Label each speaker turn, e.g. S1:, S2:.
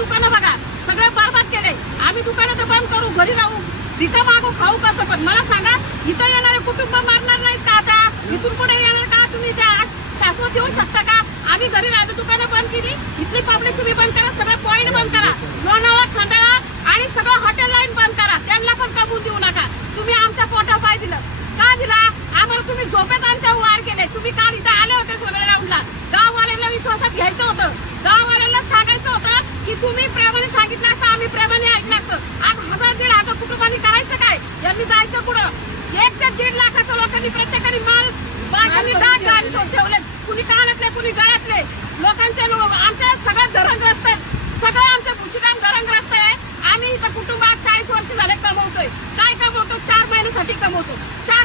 S1: दुकानं बघा. सगळे बरबाद केले. आम्ही दुकानं तर बंद करू घरी जाऊ तिथं मागू खाऊ कसं पण. मला सांगा इथं येणारे कुटुंब मारणार नाहीत का आता? इथून पुढे येणार का तुम्ही त्या? शाश्वत देऊ शकता का? आम्ही घरी राहतो दुकानं बंद केली. इथली पब्लिक तुम्ही बंद करा सगळे पॉईंट बंद करा. लोणावळा खंडाळा आणि सगळं हॉटेल लाईन बंद करा. त्यांना पण कबूल देऊ नका. तुम्ही आमच्या पोटा पाय दिलं? का दिला? आम्हाला तुम्ही झोपेत आमच्या वार केले. तुम्ही काल इथं आले होते सगळ्या राऊंडला गाववाल्यांना विश्वासात घ्यायचं होतं. गाववाल्यांना लाखाचं लोकांनी प्रत्येकाने माल बाजाराने डाग गाडी ठेवले कुणी कानातले कुणी गळ्यातले. लोकांचे लोक आमच्या सगळ्यात धरणग्रस्त आहेत. सगळं आमचं भूषिदान धरणग्रस्त आहे. आम्ही इथं कुटुंबात चाळीस वर्ष झाले कमवतोय. काय कमवतो? चार महिन्यासाठी कमवतो. चार